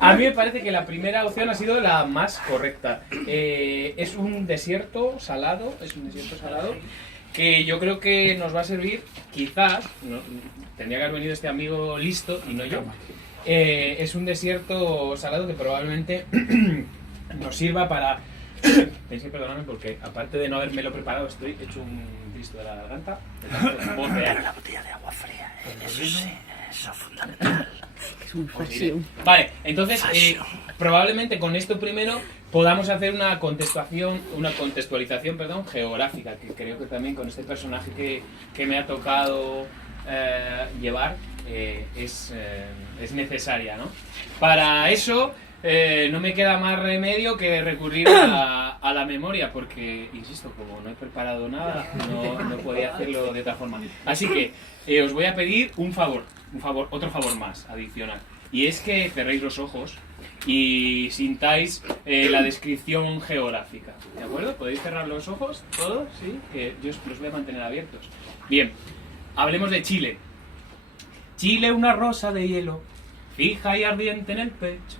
A mí me parece que la primera opción ha sido la más correcta. Es un desierto salado, que yo creo que nos va a servir, quizás, tendría que haber venido este amigo listo y no yo. Es un desierto salado que probablemente nos sirva para... Pensé, perdóname, porque aparte de no habérmelo preparado, estoy hecho un Cristo de la garganta. Una botella de agua fría, eso sí, eso es fundamental. Vale, entonces probablemente con esto primero podamos hacer una contextualización, geográfica, que creo que también con este personaje que me ha tocado llevar es necesaria, ¿no? Para eso no me queda más remedio que recurrir a la memoria, porque, insisto, como no he preparado nada, no podía hacerlo de otra forma. Así que os voy a pedir otro favor más adicional, y es que cerréis los ojos y sintáis la descripción geográfica, ¿de acuerdo? ¿Podéis cerrar los ojos todos? ¿Sí? Que yo los voy a mantener abiertos. Bien, hablemos de Chile. Chile, una rosa de hielo, fija y ardiente en el pecho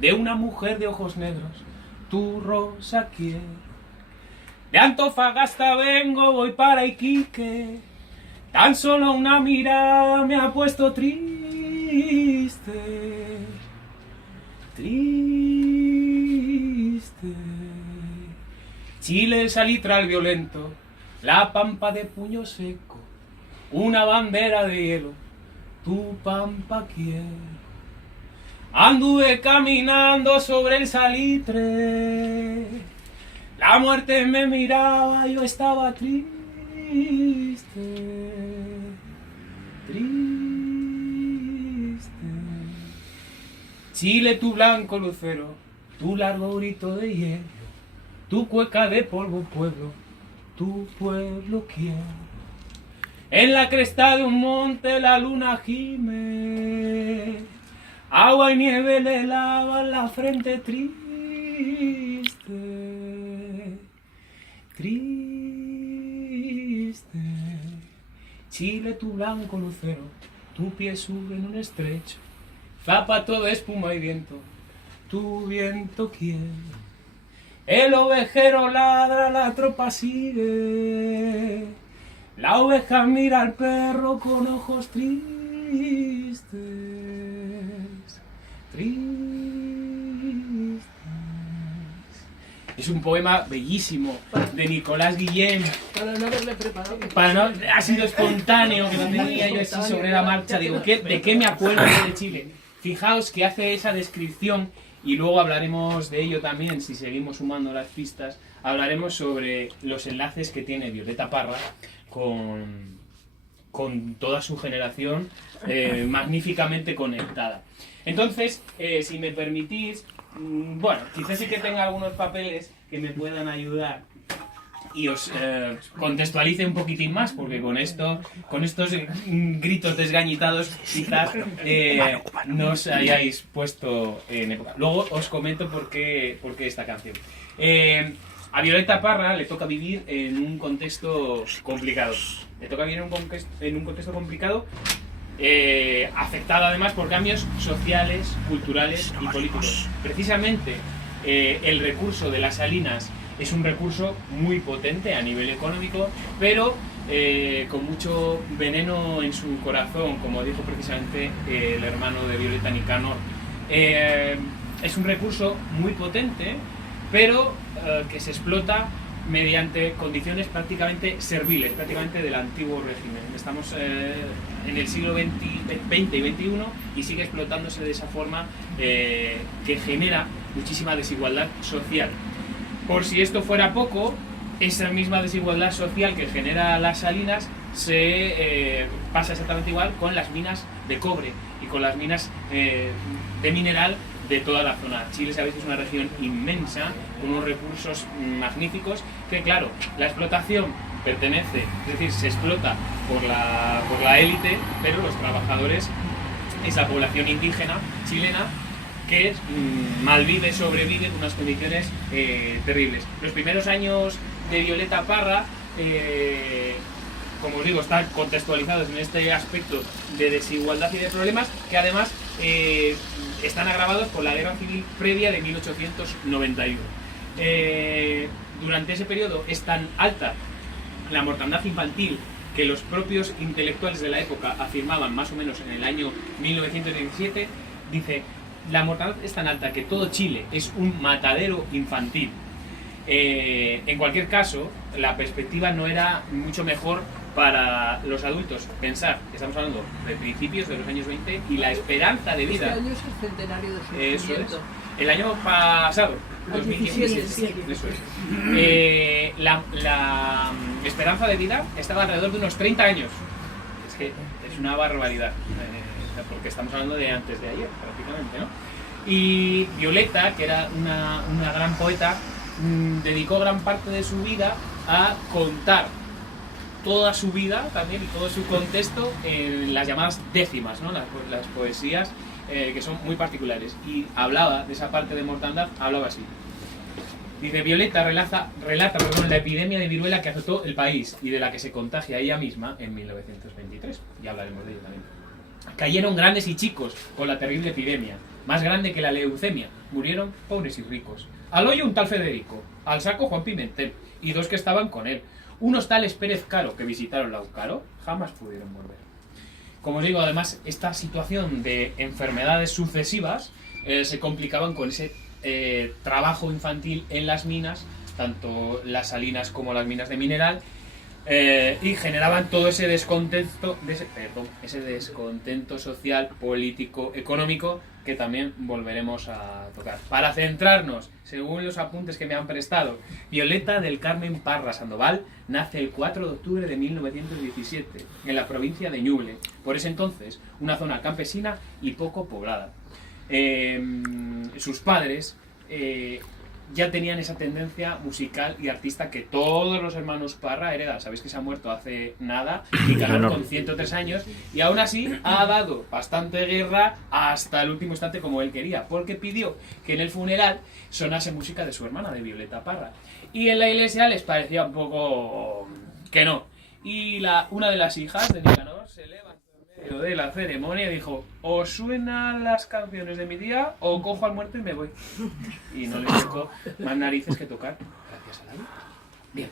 de una mujer de ojos negros, tu rosa quiero. De Antofagasta vengo, voy para Iquique, tan solo una mirada me ha puesto triste, triste. Chile, el salitral violento, la pampa de puño seco, una bandera de hielo, tu pampa quiero. Anduve caminando sobre el salitre, la muerte me miraba, yo estaba triste, triste. Chile, tu blanco lucero, tu largo grito de hielo, tu cueca de polvo pueblo, tu pueblo quiero. En la cresta de un monte la luna gime, agua y nieve le lavan la frente triste, triste. Chile, tu blanco lucero, tu pie sube en un estrecho, zapato de espuma y viento, tu viento quiere. El ovejero ladra, la tropa sigue, la oveja mira al perro con ojos tristes, tristes. Es un poema bellísimo de Nicolás Guillén. Para no haberme preparado. Ha sido espontáneo, que no tenía yo así sobre la marcha. Digo, ¿de qué me acuerdo de Chile? Fijaos que hace esa descripción, y luego hablaremos de ello también, si seguimos sumando las pistas. Hablaremos sobre los enlaces que tiene Violeta Parra con toda su generación magníficamente conectada. Entonces, si me permitís, bueno, quizás sí que tenga algunos papeles que me puedan ayudar y os contextualice un poquitín más, porque con estos gritos desgañitados quizás no os hayáis puesto en época. Luego os comento por qué esta canción. A Violeta Parra le toca vivir en un contexto complicado. Afectada además por cambios sociales, culturales y políticos. Precisamente el recurso de las salinas es un recurso muy potente a nivel económico, pero con mucho veneno en su corazón, como dijo precisamente el hermano de Violeta, Nicanor. Es un recurso muy potente, pero que se explota mediante condiciones prácticamente serviles, prácticamente del antiguo régimen. Estamos en el siglo XX y XXI y sigue explotándose de esa forma que genera muchísima desigualdad social. Por si esto fuera poco, esa misma desigualdad social que genera las salinas se pasa exactamente igual con las minas de cobre y con las minas de mineral de toda la zona. Chile, sabéis, es una región inmensa, con unos recursos magníficos, que claro, la explotación pertenece, es decir, se explota por la élite, pero los trabajadores es la población indígena chilena que malvive, sobrevive en unas condiciones terribles. Los primeros años de Violeta Parra, como os digo, están contextualizados en este aspecto de desigualdad y de problemas, que además están agravados por la guerra civil previa de 1891. Durante ese periodo es tan alta la mortandad infantil que los propios intelectuales de la época afirmaban más o menos en el año 1917, dice, la mortandad es tan alta que todo Chile es un matadero infantil. En cualquier caso, la perspectiva no era mucho mejor para los adultos. Pensar que estamos hablando de principios de los años 20 y la esperanza de vida. Este año es el centenario de su Eso nacimiento. es. El año pasado, 2017, eso es. La esperanza de vida estaba alrededor de unos 30 años. Es que es una barbaridad, porque estamos hablando de antes de ayer, prácticamente, ¿no? Y Violeta, que era una gran poeta, dedicó gran parte de su vida a contar toda su vida también y todo su contexto en las llamadas décimas, ¿no? Las poesías que son muy particulares, y hablaba de esa parte de mortandad, hablaba así. Dice, Violeta relata la epidemia de viruela que azotó el país y de la que se contagia ella misma en 1923, ya hablaremos de ello también. Cayeron grandes y chicos con la terrible epidemia, más grande que la leucemia, murieron pobres y ricos. Al hoyo un tal Federico, al saco Juan Pimentel y dos que estaban con él. Unos tales Pérez Caro que visitaron Laucaro jamás pudieron volver. Como os digo, además, esta situación de enfermedades sucesivas se complicaban con ese trabajo infantil en las minas, tanto las salinas como las minas de mineral, y generaban todo ese descontento, ese descontento social, político, económico, que también volveremos a tocar. Para centrarnos, según los apuntes que me han prestado, Violeta del Carmen Parra Sandoval nace el 4 de octubre de 1917 en la provincia de Ñuble, por ese entonces una zona campesina y poco poblada. Sus padres ya tenían esa tendencia musical y artista que todos los hermanos Parra heredan. Sabéis que se ha muerto hace nada, Nicanor con 103 años, y aún así ha dado bastante guerra hasta el último instante como él quería, porque pidió que en el funeral sonase música de su hermana, de Violeta Parra. Y en la iglesia les parecía un poco que no. Y una de las hijas de Nicanor se levantó en medio de la ceremonia y dijo, ¿os suenan las canciones de mi tía o cojo al muerto y me voy? Y no les tocó más narices que tocar, gracias a la vida. Bien.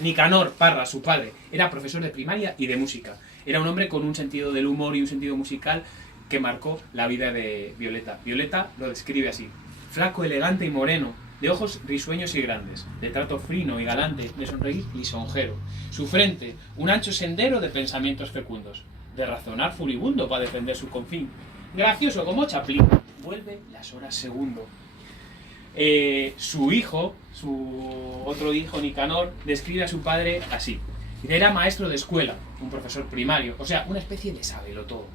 Nicanor Parra, su padre, era profesor de primaria y de música. Era un hombre con un sentido del humor y un sentido musical que marcó la vida de Violeta. Violeta lo describe así: flaco, elegante y moreno, de ojos risueños y grandes, de trato fino y galante, de sonreír lisonjero. Su frente, un ancho sendero de pensamientos fecundos, de razonar furibundo para defender su confín. Gracioso como Chaplin, vuelve las horas segundo. Su otro hijo, Nicanor, describe a su padre así. Era maestro de escuela, un profesor primario, o sea, una especie de sabelotodo.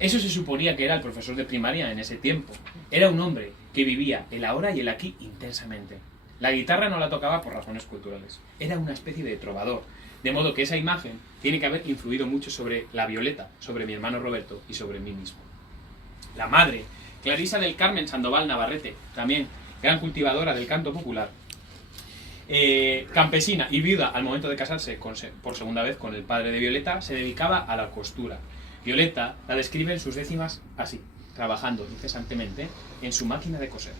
Eso se suponía que era el profesor de primaria en ese tiempo. Era un hombre que vivía el ahora y el aquí intensamente. La guitarra no la tocaba por razones culturales. Era una especie de trovador. De modo que esa imagen tiene que haber influido mucho sobre la Violeta, sobre mi hermano Roberto y sobre mí mismo. La madre, Clarisa del Carmen Sandoval Navarrete, también gran cultivadora del canto popular, campesina y viuda al momento de casarse por segunda vez con el padre de Violeta, se dedicaba a la costura. Violeta la describe en sus décimas así, trabajando incesantemente en su máquina de coser.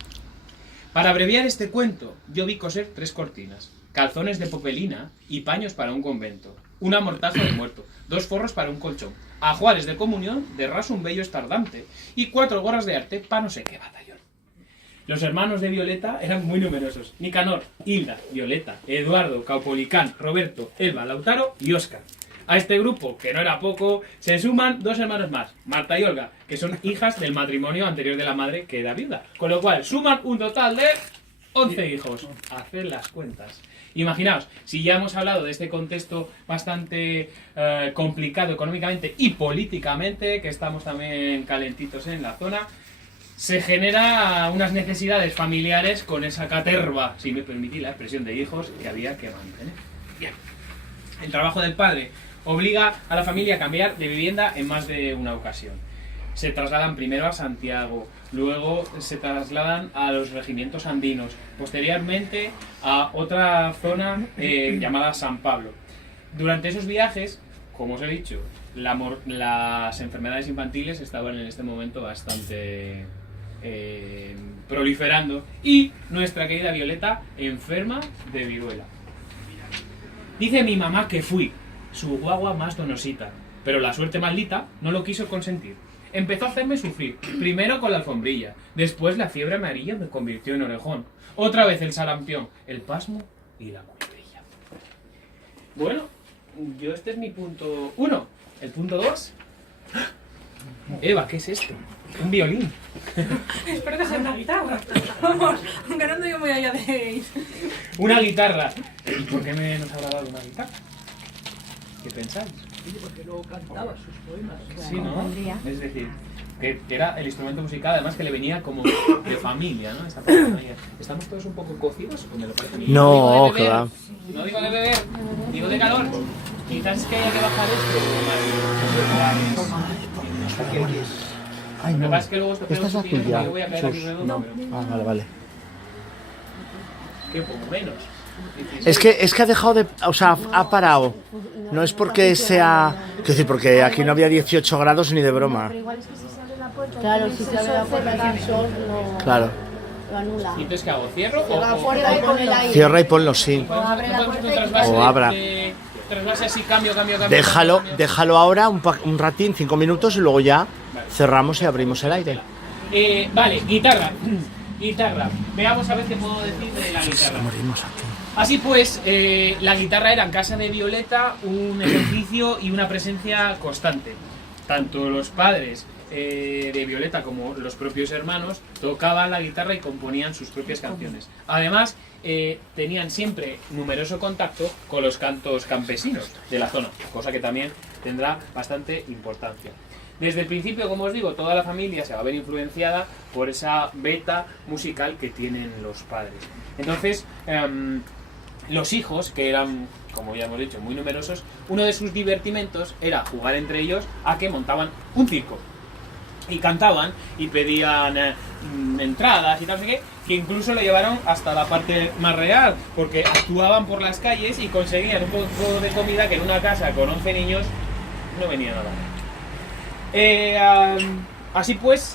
Para abreviar este cuento, yo vi coser 3 cortinas, calzones de popelina y paños para un convento, una mortaja de muerto, 2 forros para un colchón, ajuares de comunión de raso un bello estardante y 4 gorras de arte para no sé qué batallón. Los hermanos de Violeta eran muy numerosos: Nicanor, Hilda, Violeta, Eduardo, Caupolicán, Roberto, Elba, Lautaro y Óscar. A este grupo, que no era poco, se suman 2 hermanos más, Marta y Olga, que son hijas del matrimonio anterior de la madre, que era viuda. Con lo cual, suman un total de 11 hijos. Haced las cuentas. Imaginaos, si ya hemos hablado de este contexto bastante complicado económicamente y políticamente, que estamos también calentitos en la zona, se genera unas necesidades familiares con esa caterva, si me permitís la expresión, de hijos que había que mantener. Bien. El trabajo del padre obliga a la familia a cambiar de vivienda en más de una ocasión. Se trasladan primero a Santiago, luego se trasladan a los regimientos andinos, posteriormente a otra zona llamada San Pablo. Durante esos viajes, como os he dicho, las enfermedades infantiles estaban en este momento bastante proliferando y nuestra querida Violeta enferma de viruela. Dice mi mamá que fui su guagua más donosita, pero la suerte maldita no lo quiso consentir. Empezó a hacerme sufrir, primero con la alfombrilla, después la fiebre amarilla me convirtió en orejón, otra vez el sarampión, el pasmo y la culebrilla. Bueno, este es mi punto 1. El punto 2. Eva, ¿qué es esto? Un violín. Espero que sea una guitarra. Vamos, ganando yo muy allá de... Una guitarra. ¿Y por qué nos habrá dado una guitarra? ¿Qué pensáis? Porque luego cantaba sus poemas. Sí, ¿no? Es decir, que era el instrumento musical, además que le venía como de familia, ¿no? ¿Estamos todos un poco cocidos? ¿O me lo parece a mí? No, digo de que beber, va. no digo de beber, digo de calor. Quizás es que haya que bajar esto. Ay, Lo que no. pasa es que luego Esta es la tuya. yo voy a caer aquí Sus. redondo, pero Ah, vale. que poco menos. Es que ha dejado de... O sea, ha parado. No es porque sea... Quiero decir, porque aquí no había 18 grados ni de broma. Pero igual es que si se abre la puerta, Claro, si se abre la puerta aquí el sol no Claro. lo anula. ¿Y entonces qué hago? ¿Cierro Cierra la o puerta y pon el aire. Cierra y ponlo, sí. ¿Podemos abre la hacer puerta un y- trasvase O abra. trasvase así, cambio. Déjalo, cambio? déjalo ahora un ratín, 5 minutos y luego ya cerramos y abrimos el aire. Vale, guitarra. Guitarra. Veamos a ver qué puedo decir de la guitarra. Morimos aquí. Así pues, la guitarra era en casa de Violeta un ejercicio y una presencia constante. Tanto los padres de Violeta como los propios hermanos tocaban la guitarra y componían sus propias canciones. Además, tenían siempre numeroso contacto con los cantos campesinos de la zona, cosa que también tendrá bastante importancia. Desde el principio, como os digo, toda la familia se va a ver influenciada por esa beta musical que tienen los padres. Entonces, los hijos, que eran, como ya hemos dicho, muy numerosos, uno de sus divertimentos era jugar entre ellos a que montaban un circo. Y cantaban y pedían entradas y tal, no sé qué, que incluso lo llevaron hasta la parte más real, porque actuaban por las calles y conseguían un poco de comida que en una casa con 11 niños no venía nada. Así pues,